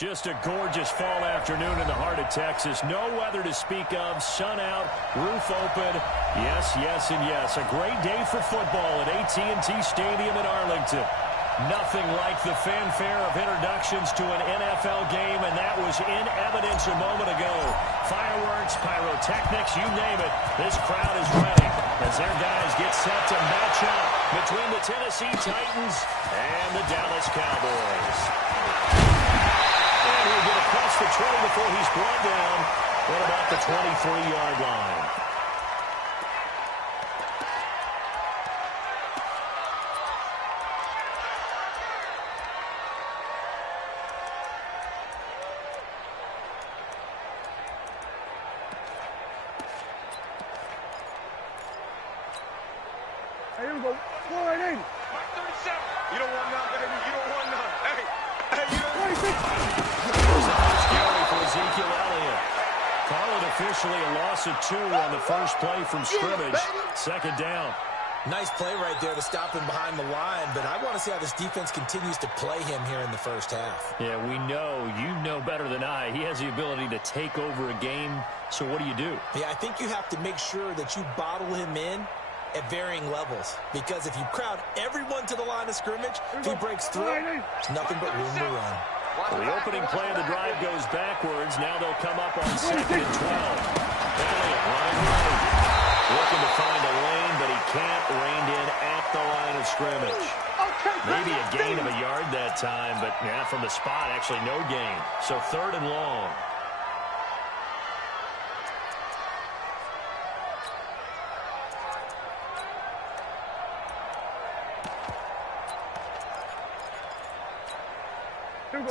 Just a gorgeous fall afternoon in the heart of Texas. No weather to speak of. Sun out, roof open. Yes, yes, and yes. A great day for football at AT&T Stadium in Arlington. Nothing like the fanfare of introductions to an NFL game, and that was in evidence a moment ago. Fireworks, pyrotechnics, you name it. This crowd is ready as their guys get set to match up between the Tennessee Titans and the Dallas Cowboys. And he'll get across the 20 before he's brought down. What about the 23-yard line? Here we go. Go right in. 37. You don't want none, baby. You don't want none. Hey, you don't want none. There's a first carry for Ezekiel Elliott. Call it officially a loss of 2 on the first play from scrimmage. Second down. Nice play right there to stop him behind the line, but I want to see how this defense continues to play him here in the first half. Yeah, we know. You know better than I. He has the ability to take over a game. So what do you do? Yeah, I think you have to make sure that you bottle him in at varying levels, because if you crowd everyone to the line of scrimmage, if he breaks through, it's nothing but room to run. Well, the opening play of the drive goes backwards. Now they'll come up on 2nd and 12. Elliott running right. Looking to find a lane, but he can't rein in at the line of scrimmage. Maybe a gain of a yard that time, but yeah, from the spot, actually no gain. So 3rd and long.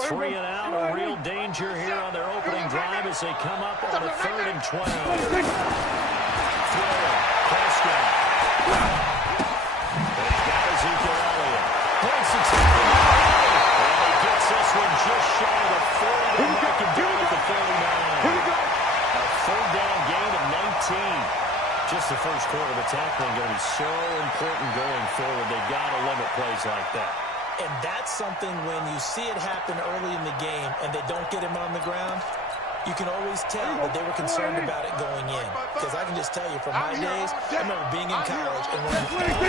Three and out, a real danger here on their opening drive as they come up on a 3rd and 12. Throw, Prescott. He's got Ezekiel Elliott. Breaks the tackle. And he gets this one just shy of the 40. They can do it at the 39. A 3rd down gain of 19. Just the first quarter, but tackling going to be so important going forward. They got to limit plays like that. And that's something when you see it happen early in the game and they don't get him on the ground, you can always tell that they were concerned about it going in. Because I can just tell you from my days, I remember being in college and when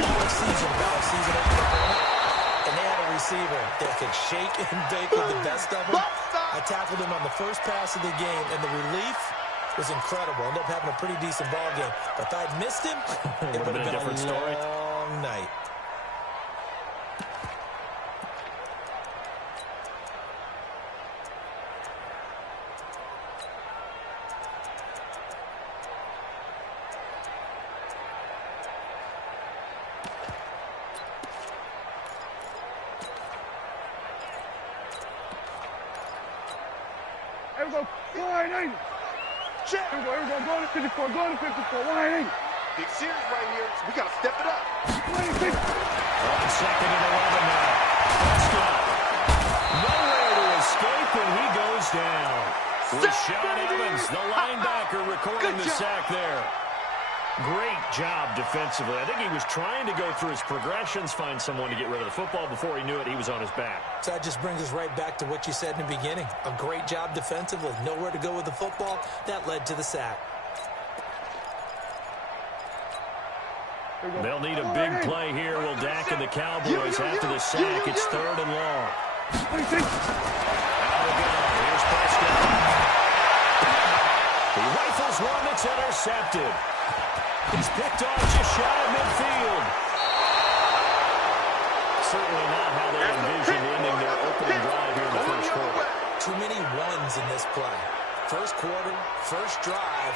all season, battle season opened up, and they had a receiver that could shake and bake with the best of them. I tackled him on the first pass of the game, and the relief was incredible. Ended up having a pretty decent ball game. But if I'd missed him, it would have been a long night. Here we go. Go right in. Check. Here we go. Go to 54. Go to 54. Go right in. Big series right here. So we got to step it up. On 2nd and 11 now. Prescott. Nowhere to escape, and he goes down. Rashawn Evans, the linebacker, recording the sack there. Great job defensively. I think he was trying to go through his progressions, find someone to get rid of the football. Before he knew it, he was on his back. So that just brings us right back to what you said in the beginning. A great job defensively. Nowhere to go with the football. That led to the sack. They'll need a big play here. Will Dak and the Cowboys after the sack. It's 3rd and long. Out of gun. Here's Prescott. He rifles one that's intercepted. He's picked off just shy of midfield. Certainly not how they envisioned ending their opening drive here in the first quarter. Too many ones in this play. First quarter, first drive,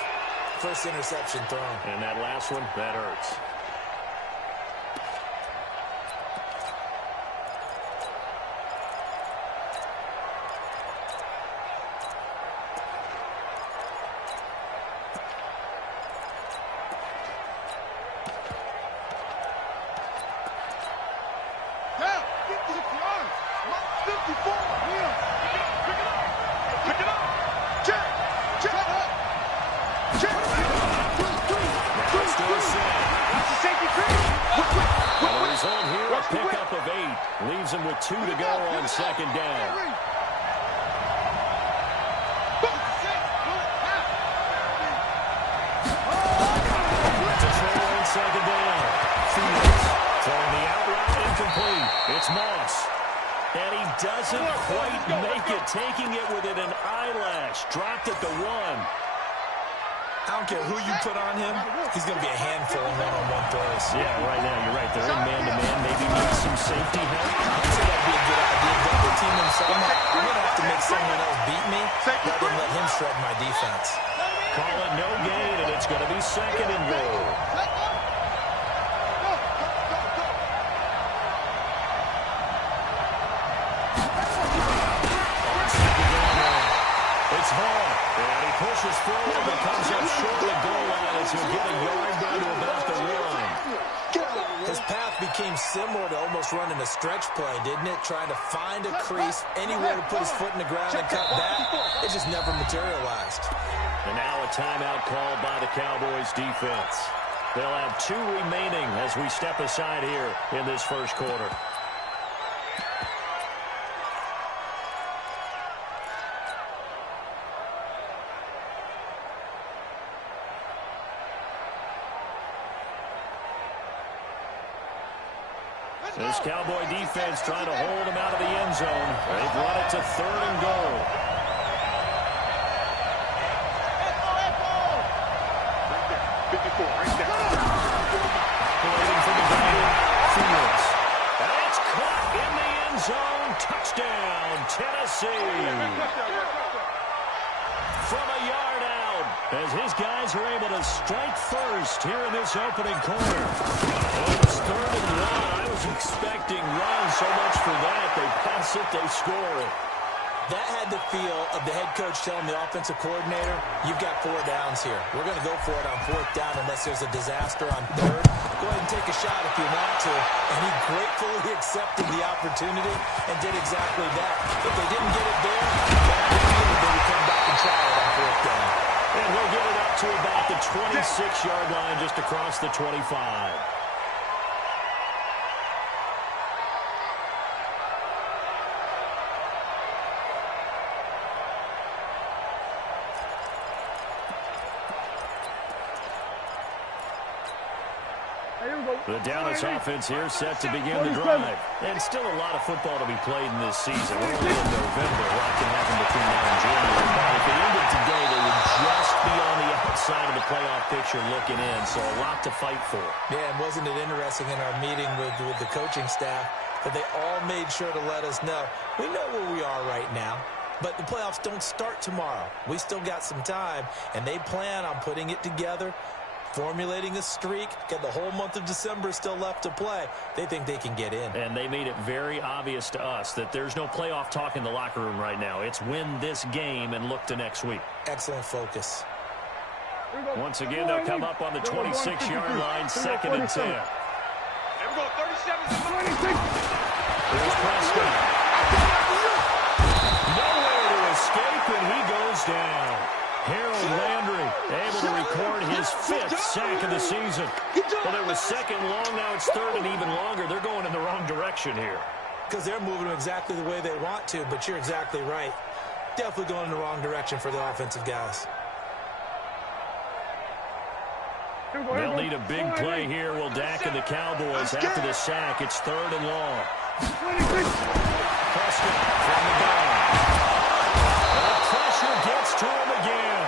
first interception thrown. And that last one, that hurts. Pickup of 8 leaves him with 2 to go on 2nd down. It's Moss. And he doesn't quite make it, taking it within an eyelash. Dropped at the 1. I don't care who you put on him, he's going to be a handful in one-on-one throws. Yeah, right now, you're right. They're in man-to-man. Maybe need some safety help. I'd say that'd be a good idea. Double team him somehow. I'm going to have to make someone else beat me rather than let him shred my defense. Call it no gain, and it's going to be 2nd and goal. It's Hall, and he pushes forward but comes up short of the goal line as he'll get a yard down to about the 1. His path became similar to almost running a stretch play, didn't it? Trying to find a crease, anywhere to put his foot in the ground and cut back. It just never materialized. And now a timeout called by the Cowboys defense. They'll have 2 remaining as we step aside here in this first quarter. This Cowboy defense trying to hold him out of the end zone. They've brought it to 3rd and goal. Waiting for the guy, Fields. And it's caught in the end zone. Touchdown, Tennessee. From a yard out, as his guys are able to strike first here in this opening quarter. Oh, it's 3rd and 1. I was expecting runs so much for that. They pass it, they score it. That had the feel of the head coach telling the offensive coordinator, you've got 4 downs here. We're going to go for it on 4th down unless there's a disaster on 3rd. Go ahead and take a shot if you want to. And he gratefully accepted the opportunity and did exactly that. If they didn't get it there, they would come back and try it on 4th down. And he'll get it up to about the 26-yard line, just across the 25. The Dallas offense here set to begin the drive. And still a lot of football to be played in this season. We're only in November. A lot can happen between now and January. But if it ended today, they would just be on the outside of the playoff picture looking in. So a lot to fight for. Yeah, and wasn't it interesting in our meeting with the coaching staff that they all made sure to let us know, we know where we are right now. But the playoffs don't start tomorrow. We still got some time, and they plan on putting it together, formulating a streak. Got the whole month of December still left to play. They think they can get in. And they made it very obvious to us that there's no playoff talk in the locker room right now. It's win this game and look to next week. Excellent focus. Once again, they'll come up on the 26-yard line, 2nd and 10. There we go, 37-26. Here's Prescott. Nowhere to escape, and he goes down. Harold Landry able to record his 5th sack of the season. Well, it was 2nd long, now it's 3rd and even longer. They're going in the wrong direction here. Because they're moving exactly the way they want to, but you're exactly right. Definitely going in the wrong direction for the offensive guys. They'll need a big play here. Will Dak and the Cowboys after the sack. It's 3rd and long. Prescott from the gun. The pressure gets to him again.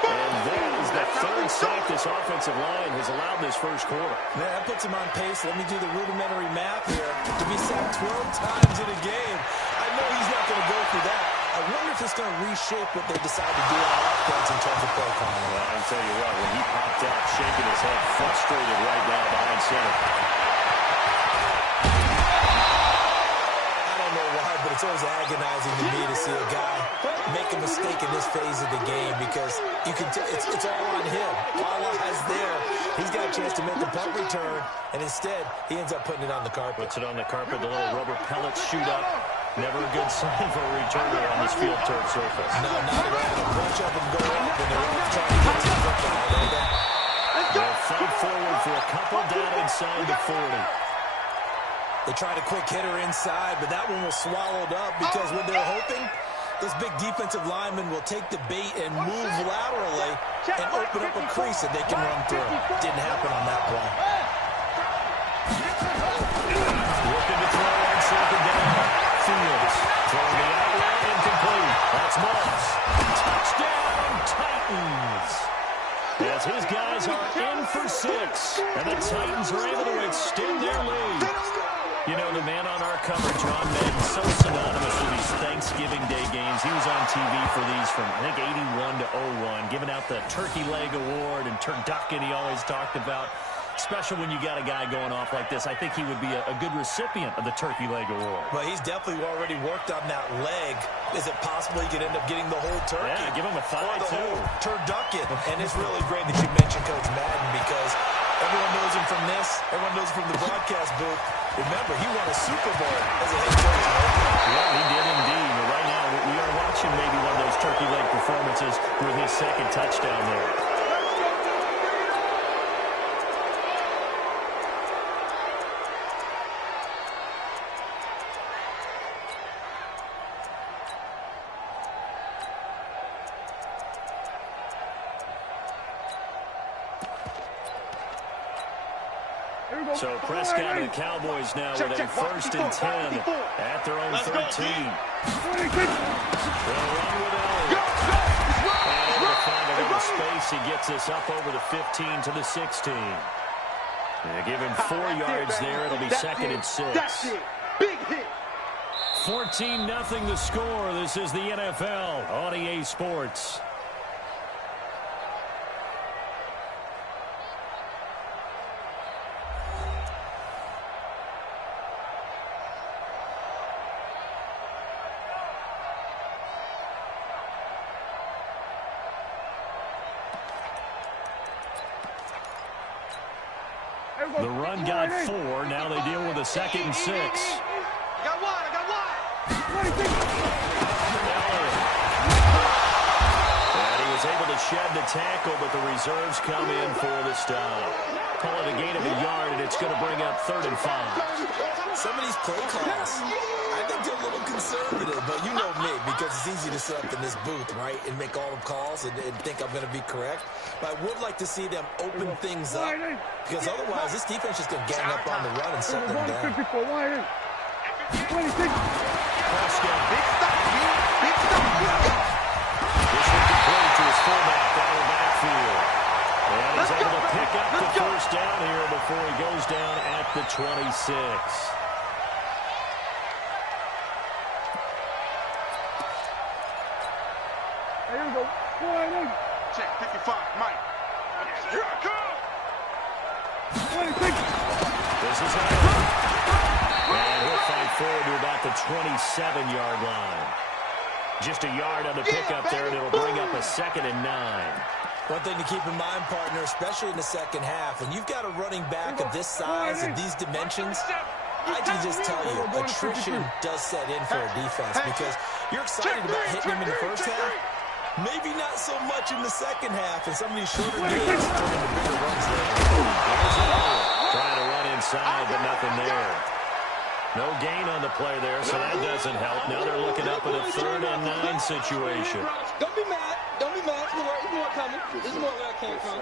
And that is the 3rd sack this offensive line has allowed this first quarter. Man, that puts him on pace. Let me do the rudimentary math here. To be sacked 12 times in a game. I know he's not going to go through that. I wonder if it's going to reshape what they decide to do on offense in terms of play calling. Well, I can tell you what, when he popped out, shaking his head, frustrated right now behind center. I don't know why, but it's always agonizing to me to see a guy make a mistake in this phase of the game because you can it's all on him. All eyes there. He's got a chance to make the punt return, and instead, he ends up putting it on the carpet. Puts it on the carpet, the little rubber pellets shoot up. Never a good sign for a returner on this field turf surface. No, not at all. A bunch of them go up, and they're all trying to get to the football. They'll fight forward for a couple down inside the 40. They tried a quick hitter inside, but that one was swallowed up because when they're hoping, those big defensive linemen will take the bait and move laterally and open up a crease that they can run through. Didn't happen on that play. Looking to throw on second down. Fields throwing the outlet, incomplete. That's Moss. Touchdown, Titans. As his guys are in for 6, and the Titans are able to extend their lead. You know, the man on our cover, John Madden, so synonymous with these Thanksgiving Day games. He was on TV for these from, I think, 81 to 01, giving out the Turkey Leg Award and turducken he always talked about. Special when you got a guy going off like this. I think he would be a good recipient of the Turkey Leg Award. Well, he's definitely already worked on that leg. Is it possible he could end up getting the whole turkey? Yeah, give him a thigh, or the too. whole turducken. And it's really great that you mentioned Coach Madden because everyone knows him from this. Everyone knows him from the broadcast booth. Remember, he won a Super Bowl as a head coach. Yeah, he did indeed. But right now, we are watching maybe one of those turkey leg performances with his second touchdown there. So Prescott and the Cowboys now with a 1st and 10 at their own 13. They'll run with Elliott. And able to find a little space. He gets us up over the 15 to the 16. They give him 4 yards there. It'll be 2nd and 6. 14-0 the score. This is the NFL on EA Sports. The run got 4. Now they deal with a 2nd and 6. I got one. And he was able to shed the tackle, but the reserves come in for the stop. Call it a gain of a yard, and it's going to bring up 3rd and 5. Some of these play calls, I think they're a little conservative, but you know me, because it's easy to sit up in this booth, right, and make all the calls and think I'm going to be correct. But I would like to see them open things up, because otherwise this defense is going to gang up on the run and shut them down. Prescott. This one complete to his fullback down the backfield. And he's able to pick up the 1st down here before he goes down at the 26. Here we go. Check 55, Mike. Here I come. This is how. And he'll fight forward to about the 27-yard line. Just a yard on the pickup there, and it'll bring up a 2nd and 9. One thing to keep in mind, partner, especially in the second half, and you've got a running back of this size and these dimensions, I can just tell you, attrition does set in for a defense because you're excited about hitting him in the first half. Maybe not so much in the second half, and some of these shorter games turn into bigger runs there. Trying to run inside, but nothing there. No gain on the play there, so that doesn't help. Now they're looking up at a 3rd and 9 situation. Don't be mad. Don't be mad. It's more coming. This is more where I came from.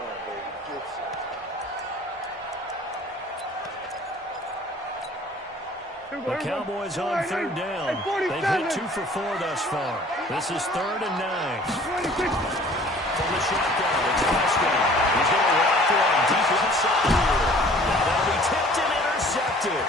The Cowboys on 3rd down. They've hit 2 for 4 thus far. This is 3rd and 9. From the shotgun, it's Prescott. He's going to walk one deep inside here. Now that'll be tipped and intercepted.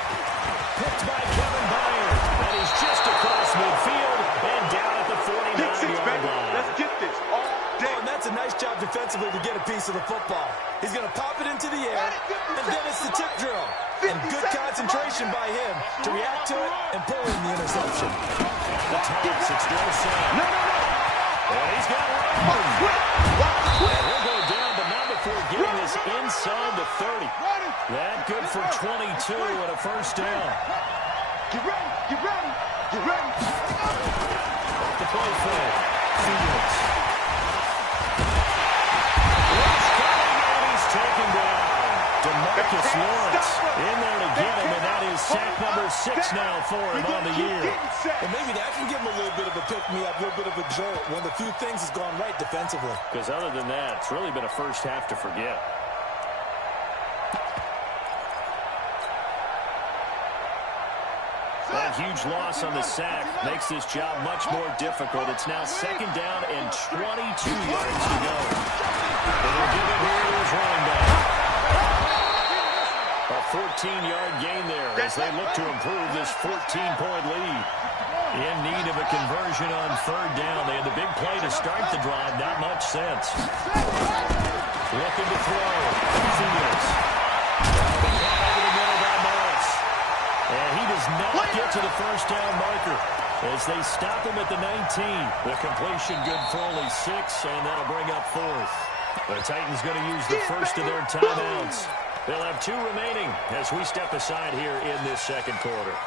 Picked by Kevin Byard. That is just across midfield and down at the 49-yard line. Let's get this all day. And that's a nice job defensively to get a piece of the football. He's going to pop it into the air, and then it's the tip drill. And good concentration by him to react to it and pull in the interception. The toss, it's still Sam. No. And he's got room. And he'll go down, but not before getting this inside the 30. That good for 22 and a 1st down. Get ready. The play fake. Fields. He's taken down. DeMarcus Lawrence in there to get him, and that is sack number 6 now for him on the year. And maybe that can give him a little bit of a pick-me-up, a little bit of a jolt. One of the few things has gone right defensively. Because other than that, it's really been a first half to forget. huge loss on the sack makes this job much more difficult. It's now 2nd down and 22 yards to go. And they'll give it here to his running back. A 14-yard gain there as they look to improve this 14-point lead. In need of a conversion on 3rd down. They had the big play to start the drive. Not much sense. Looking to throw. Fields. Over the middle by Morris. And he does not get to the 1st down marker as they stop him at the 19. The completion good for only 6, and that'll bring up 4th. The Titans going to use the first of their timeouts. They'll have 2 remaining as we step aside here in this 2nd quarter.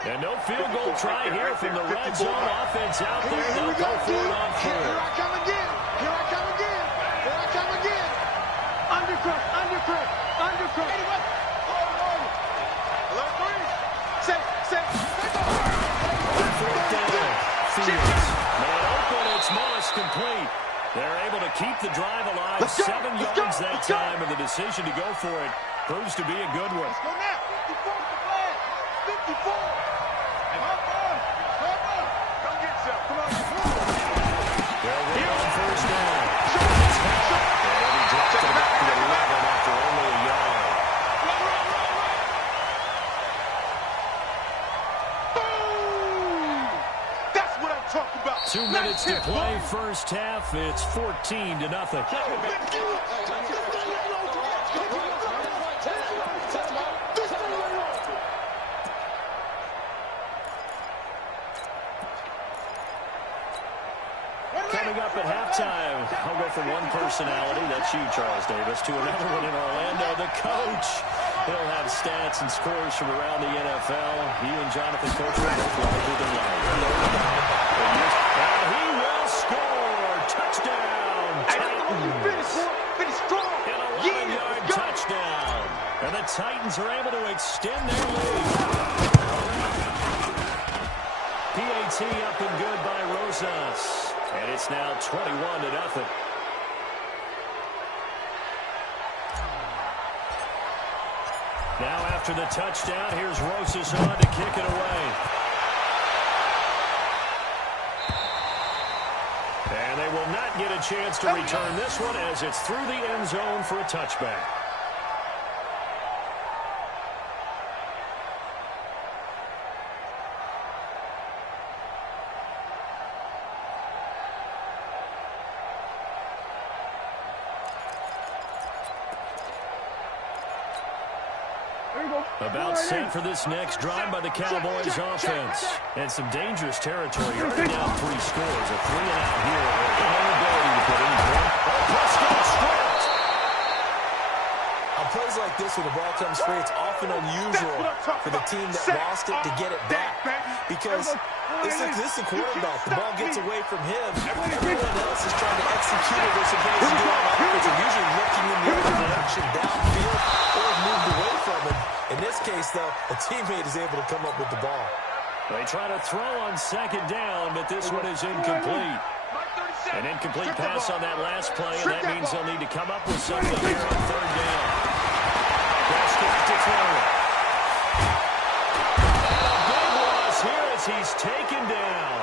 And no field goal try here from the red zone offense out there. They'll go for it on 4. Here I come again. Here I come again. Here I come again. Undercut, undercut, undercut. Hold on. 11-3. Set. 4th down. Fields. Man open, it's Moss complete. They're able to keep the drive alive. 7 yards that time, and the decision to go for it proves to be a good one. Let's go now. 54 to 54. Come get some. Come on. They'll win on 1st down. And he dropped it back to 11 after only a yard. Boom! That's what I'm talking about. 2 minutes to play, 1st half. It's 14-0. Coming up at halftime, I'll go from one personality, that's you, Charles Davis, to another one in Orlando, the coach. He'll have stats and scores from around the NFL. He and Jonathan Coach are both larger than life. And he will score. Touchdown, Titans. Finish strong. An 11-yard touchdown. And the Titans are able to extend their lead. PAT up and good by Rosas. And it's now 21-0. Now after the touchdown, here's Rosas on to kick it away. And they will not get a chance to return this one as it's through the end zone for a touchback. About set for this next drive by the Cowboys offense. And some dangerous territory. Already down 3 scores. A 3-and-out here. No ability to put any point. Prescott stripped. On plays like this where the ball comes free, it's often unusual for the team that lost it to get it back. Because this is the quarterback. The ball gets away from him. Everyone else is trying to execute it they're supposed to do on offense. They're usually looking in the other direction downfield or moved away from him. In this case, though, a teammate is able to come up with the ball. They try to throw on 2nd down, but this one is incomplete. An incomplete pass on that last play, and that means they'll need to come up with something here on 3rd down. Prescott to throw it. And a big loss here as he's taken down.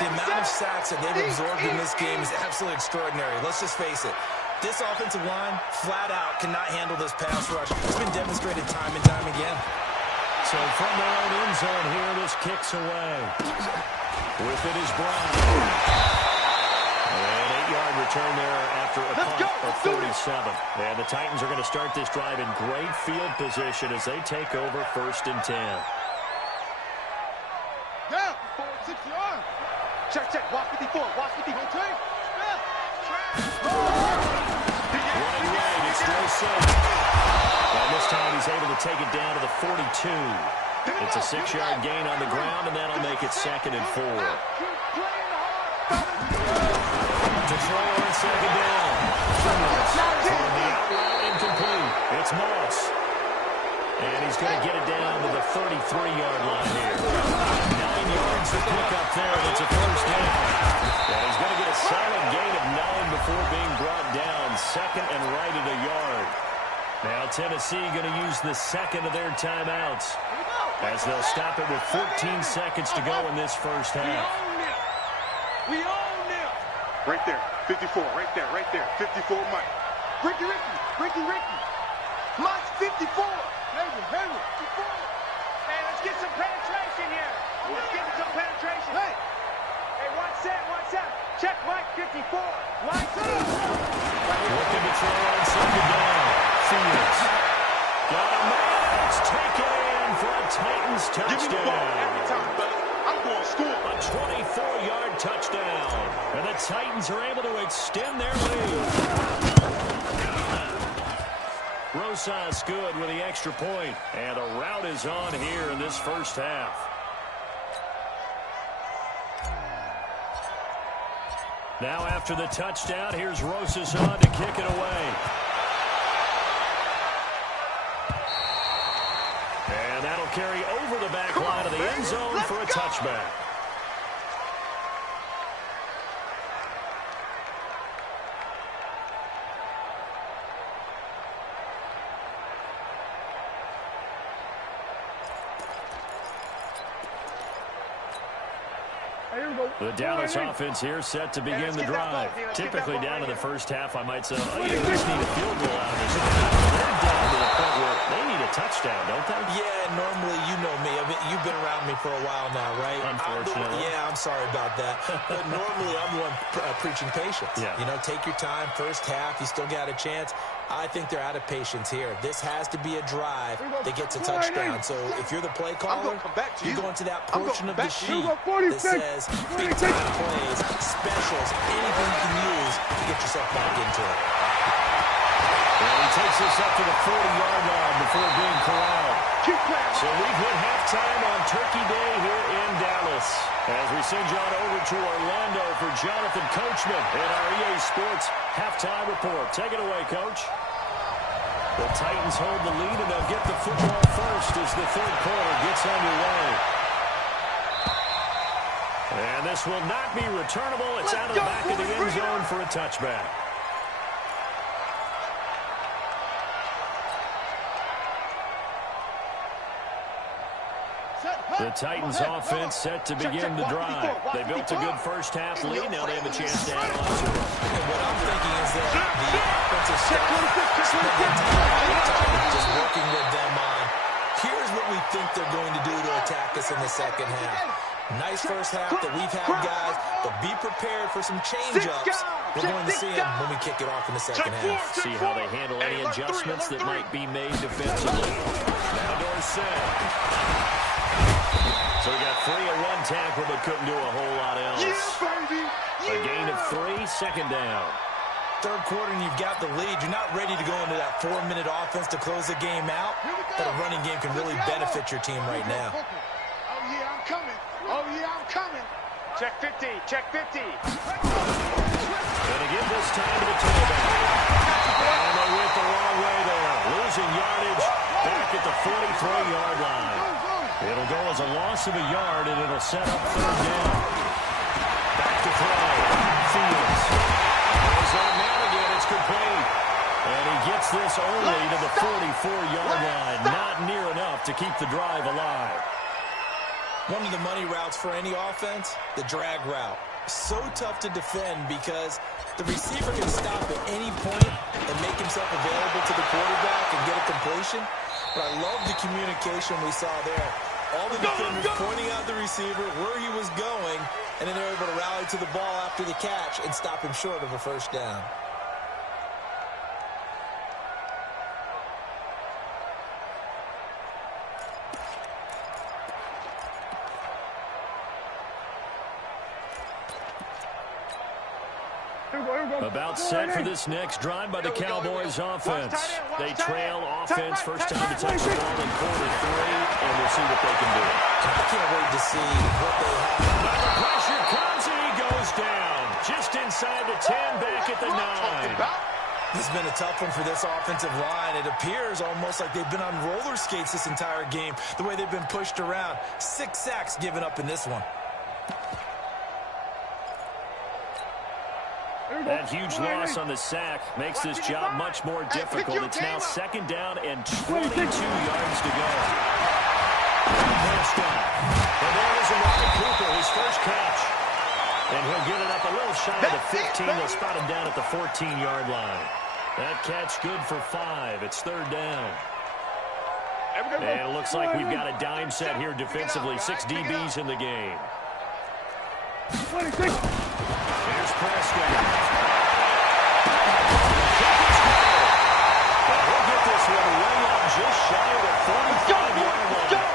The amount of sacks that they've absorbed in this game is absolutely extraordinary. Let's just face it. This offensive line, flat out, cannot handle this pass rush. It's been demonstrated time and time again. So from their own end zone here, this kicks away. With it is Brown. An 8-yard return there after a punt of 47. And the Titans are going to start this drive in great field position as they take over 1st and 10. Yeah, 4, 6 yards. Check. Watch 54. Watch 54. Running right, it's Drosett. And this time he's able to take it down to the 42. It's a 6-yard gain on the ground, and that'll make it 2nd and 4. To throw on 2nd down. From the out route, incomplete. It's Moss. And he's going to get it down to the 33-yard line here. 9 yards to pick up there, and it's a 1st down. And he's going to get a solid gain of before being brought down. Second and right at a yard. Now Tennessee going to use the second of their timeouts as they'll stop it with 14 seconds to go in this first half. We own them. Right there. 54. Right there. Right there. 54, Mike. Ricky. Mike's 54. Henry. 54. Hey, let's get some penetration here. Let's get some penetration. Hey, watch that. Check Mike 54. Mike. Looking to try on second down. Fields. Got a man. It's taken in for a Titans touchdown. Give me the ball every time, brother. I'm going to score. A 24-yard touchdown. And the Titans are able to extend their lead. Rosas good with the extra point. And a rout is on here in this first half. Now after the touchdown, here's Rosas on to kick it away. And that'll carry over the back line of the end zone for a touchback. The Dallas offense here set to begin the drive. Typically down to the first half, I might say, oh, you just need a field goal out of this. They're down to the point where they need a touchdown, don't they? Yeah, normally, you know me. I mean, you've been around me for a while now, right? Unfortunately. I'm sorry about that. But normally, I'm the one preaching patience. Yeah. You know, take your time. First half, you still got a chance. I think they're out of patience here. This has to be a drive that gets a touchdown. So if you're the play caller, you go into that portion of the sheet that says big-time plays, specials, anything you can use to get yourself back into it. And he takes this up to the 40-yard line before being corralled. So we've hit halftime on Turkey Day here in Dallas. As we send you on over to Orlando for Jonathan Coachman in our EA Sports halftime report. Take it away, Coach. The Titans hold the lead, and they'll get the football first as the third quarter gets underway. And this will not be returnable. It's out of the back of the end zone for a touchback. The Titans offense set to begin the drive. They built a good first half lead. Now they have a chance to add on to it. And what I'm thinking is that the offensive staff spent the entire time just working with them on, here's what we think they're going to do to attack us in the second half. Nice first half that we've had, guys, but be prepared for some change-ups. We're going to see them when we kick it off in the second half. See how they handle any adjustments that might be made defensively. Now Dorsett. So we got 3 at one tackle, but couldn't do a whole lot else. A gain of 3, second down. Third quarter, and you've got the lead. You're not ready to go into that 4-minute offense to close the game out, but a running game can really benefit your team right now. Oh, yeah, I'm coming. Check 50. Gonna give this time to the tailback. And they went the wrong way there. Losing yardage back at the 43-yard line. It'll go as a loss of a yard, and it'll set up third down. Back to throw. Fields. Goes on now again. It's complete. And he gets this only to the 44-yard line. Not near enough to keep the drive alive. One of the money routes for any offense, the drag route. So tough to defend because the receiver can stop at any point and make himself available to the quarterback and get a completion. But I love the communication we saw there. All the defenders pointing out the receiver, where he was going, and then they're able to rally to the ball after the catch and stop him short of a first down. About set for this next drive by the Cowboys offense. They trail offense first time to touch the ball in quarter 3, and we'll see what they can do. I can't wait to see what they have. Now the pressure comes, and he goes down. Just inside the 10, back at the 9. This has been a tough one for this offensive line. It appears almost like they've been on roller skates this entire game, the way they've been pushed around. 6 sacks given up in this one. Here That huge loss on the sack makes this job much more difficult. It's now 2nd down and 22 yards to go. And there is Amari Cooper, his first catch. And he'll get it up a little shy of the 15. They'll spot him down at the 14-yard line. That catch good for 5. It's 3rd down. And it looks like we've got a dime set here defensively. 6 DBs in the game. Here's Prescott. He'll get this one way up just shy of the 45-yard line.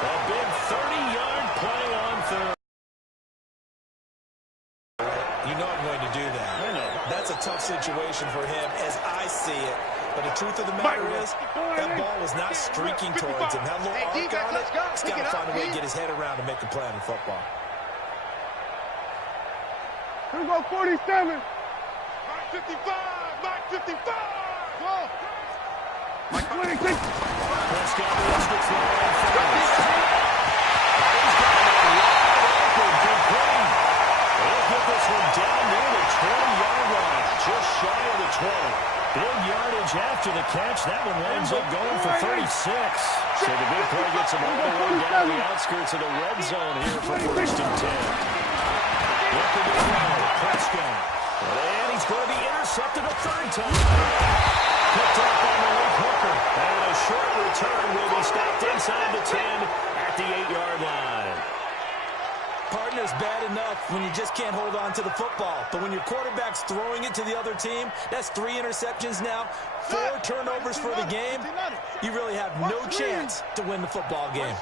A big 30-yard play on third. You know I'm going to do that. I know. That's a tough situation for him as I see it. But the truth of the matter is, that ball was not streaking towards him. That little arc on it, he's got to find a way to get his head around to make a play on the football. Here we go, 47. Mark 55. Mark 55. Go. Mike 26. Prescott wants to throw on first. He's got it open. Good play. He'll get this one down near the 20-yard line. Just shy of the 20. Big yardage after the catch. That one winds up going for 36. So the big play gets him all the way down the outskirts of the red zone here for 1st and 10. Looking to throw. Prescott. And he's going to be intercepted a 3rd time. Picked up on the left hooker. And a short return will be stopped inside the 10 at the 8-yard line. Partner's bad enough when you just can't hold on to the football. But when your quarterback's throwing it to the other team, that's 3 interceptions now, 4 turnovers for the game. You really have no chance to win the football game.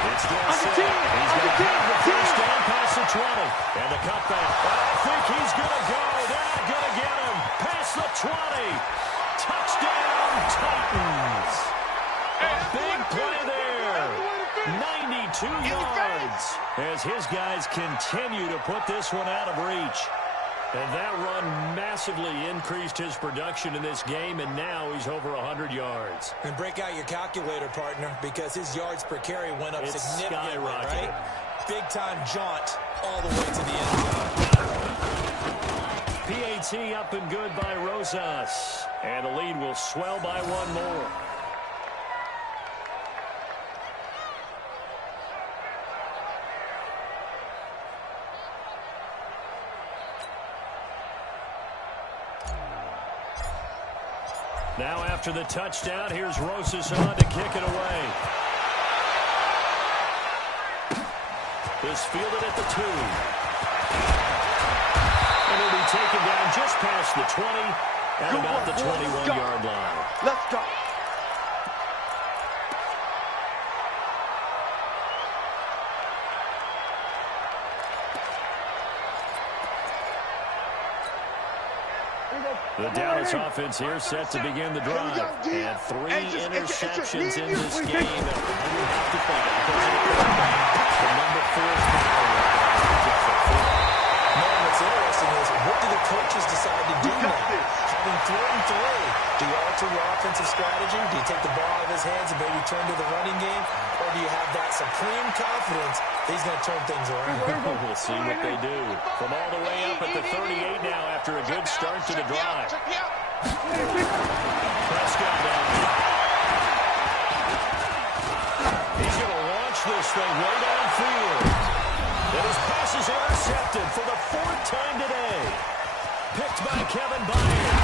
It's still set. He's going to have the first down past the 20. And the cutback. I think he's going to go. They're not going to get him. Past the 20. Touchdown, Titans. A big play there. 92 yards as his guys continue to put this one out of reach. And that run massively increased his production in this game, and now he's over 100 yards. And break out your calculator, partner, because his yards per carry went up significantly, right? Big-time jaunt all the way to the end zone. PAT up and good by Rosas. And the lead will swell by 1 more. Now after the touchdown, here's Rosas on to kick it away. Is fielded at the 2. And he'll be taken down just past the 20 and about the 21-yard line. Let's go. The Dallas offense here set to begin the drive. And 3 interceptions in this game. And we have to fight because of the quarterback. The number 4 power. Man, what's interesting is, what do the coaches decide to do now? Having thrown 3, do you alter your offensive strategy? Do you take the ball out of his hands and maybe turn to the running game? Or do you have that supreme confidence that he's going to turn things around? We'll see what they do. From all the way up at the 38 now after a good start to the drive. Prescott down. He's going to launch this thing way downfield. And his pass is intercepted for the 4th time today. Picked by Kevin Byard.